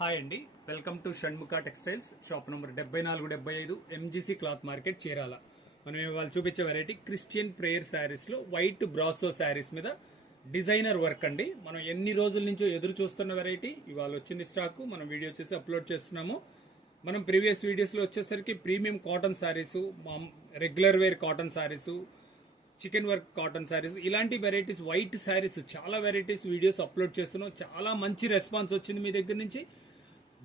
Hi అండి, welcome to Shanmukha textiles. Shop number 7475 MGC cloth market, Chirala. మనం ఇవాళ చూపించే వెరైటీ క్రిస్టియన్ ప్రేయర్ శారీస్ లో వైట్ బ్రాసో శారీస్ మీద డిజైనర్ వర్క్ అండి. మనం ఎన్ని రోజుల నుంచో ఎదురు చూస్తున్న వెరైటీ ఇవాళ వచ్చింది స్టాక్. మనం వీడియో చేసి అప్లోడ్ చేస్తున్నాము. మనం ప్రీవియస్ వీడియోస్ లో వచ్చేసరికి premium cotton saris, regular wear cotton saris, chikan work cotton saris, ఇలాంటి వెరైటీస్, వైట్ శారీస్, చాలా వెరైటీస్ వీడియోస్ అప్లోడ్ చేస్తున్నాం. చాలా మంచి రెస్పాన్స్ వచ్చింది మీ దగ్గర నుంచి.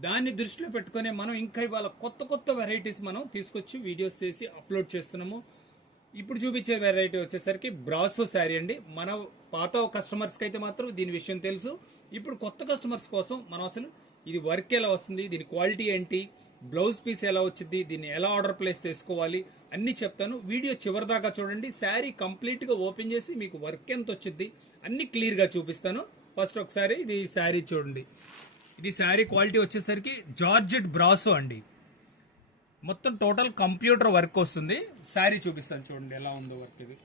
దాన్ని దృష్టిలో పెట్టుకునే మనం ఇంకా ఇవాళ కొత్త కొత్త వెరైటీస్ మనం తీసుకొచ్చి వీడియోస్ తీసి అప్లోడ్ చేస్తున్నాము. ఇప్పుడు చూపించే వెరైటీ వచ్చేసరికి బ్రాసో శారీ అండి. మన పాత కస్టమర్స్కి అయితే మాత్రం దీని విషయం తెలుసు. ఇప్పుడు కొత్త కస్టమర్స్ కోసం మనం అసలు ఇది వర్క్ ఎలా వస్తుంది, దీని క్వాలిటీ ఏంటి, బ్లౌజ్ పీస్ ఎలా వచ్చింది, దీన్ని ఎలా ఆర్డర్ ప్లేస్ చేసుకోవాలి అన్ని చెప్తాను. వీడియో చివరి దాకా చూడండి. శారీ కంప్లీట్ గా ఓపెన్ చేసి మీకు వర్క్ ఎంత వచ్చింది అన్ని క్లియర్ గా చూపిస్తాను. ఫస్ట్ ఒకసారి ఇది శారీ చూడండి. ఇది శారీ క్వాలిటీ వచ్చేసరికి జార్జెట్ బ్రాసో అండి. మొత్తం టోటల్ కంప్యూటర్ వర్క్ వస్తుంది. శారీ చూపిస్తాను చూడండి ఎలా ఉందో వర్క్. ఇది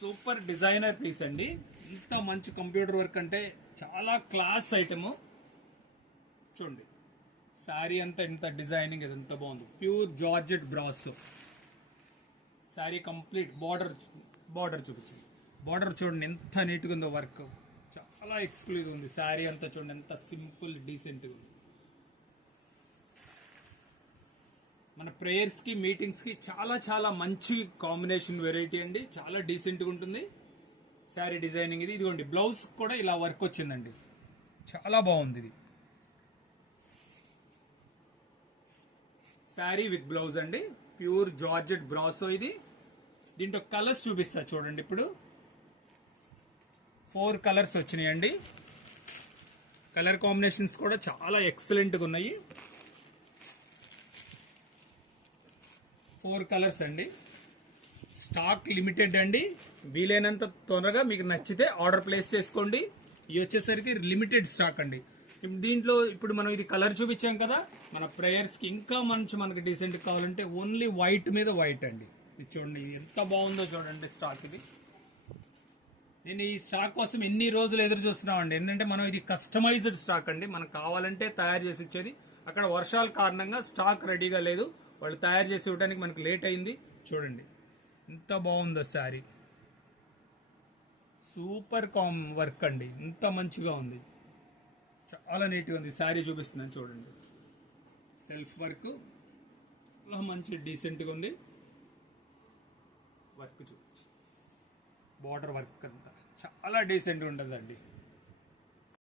సూపర్ డిజైనర్ పీస్ అండి. ఇంత మంచి కంప్యూటర్ వర్క్ అంటే చాలా క్లాస్ ఐటమ్. చూడండి శారీ అంతా ఇంత డిజైనింగ్, ఇది ఎంత బాగుంది. Pure georgette brasso sari complete. Border చూపించండి. బార్డర్ చూడండి ఎంత నీట్గా ఉందో వర్క్. చాలా ఎక్స్క్లూజివ్ ఉంది. శారీ అంతా చూడండి ఎంత సింపుల్ డీసెంట్గా ఉంది. మన ప్రేయర్స్ కి, మీటింగ్స్ కి చాలా చాలా మంచి కాంబినేషన్ వెరైటీ అండి. చాలా డీసెంట్గా ఉంటుంది శారీ డిజైనింగ్. ఇది ఇదిగోండి బ్లౌజ్ కూడా ఇలా వర్క్ వచ్చిందండి. చాలా బాగుంది. ఇది శారీ విత్ బ్లౌజ్ అండి. ప్యూర్ జార్జెట్ బ్రాసో ఇది. దీంట్లో కలర్స్ చూపిస్తా చూడండి. ఇప్పుడు 4 కలర్స్ వచ్చినాయండి. కలర్ కాంబినేషన్స్ కూడా చాలా ఎక్సలెంట్గా ఉన్నాయి. 4 కలర్స్ అండి. స్టాక్ లిమిటెడ్ అండి. వీలైనంత త్వరగా మీకు నచ్చితే ఆర్డర్ ప్లేస్ చేసుకోండి. ఇవి వచ్చేసరికి లిమిటెడ్ స్టాక్ అండి. దీంట్లో ఇప్పుడు మనం ఇది కలర్ చూపించాం కదా, మన ప్రేయర్స్ కి ఇంకా మనకి డీసెంట్ కావాలంటే ఓన్లీ వైట్ మీద వైట్ అండి. ఇది చూడండి ఎంత బాగుందో చూడండి స్టాక్. ఇది నేను ఈ స్టాక్ కోసం ఎన్ని రోజులు ఎదురు చూస్తున్నామండి. ఏంటంటే మనం ఇది కస్టమైజ్డ్ స్టాక్ అండి. మనకు కావాలంటే తయారు చేసి ఇచ్చేది. అక్కడ వర్షాల కారణంగా స్టాక్ రెడీగా లేదు. వాళ్ళు తయారు చేసి ఇవ్వడానికి మనకు లేట్ అయింది. చూడండి ఎంత బాగుందో శారీ. సూపర్ వర్క్ అండి. ఎంత మంచిగా ఉంది. చాలా నీట్గా ఉంది. శారీ చూపిస్తున్నాను చూడండి. సెల్ఫ్ వర్క్ చాలా మంచి డీసెంట్గా ఉంది. వర్క్ చూపించి బార్డర్ వర్క్ అంతా చాలా డీసెంట్గా ఉంటుందండి.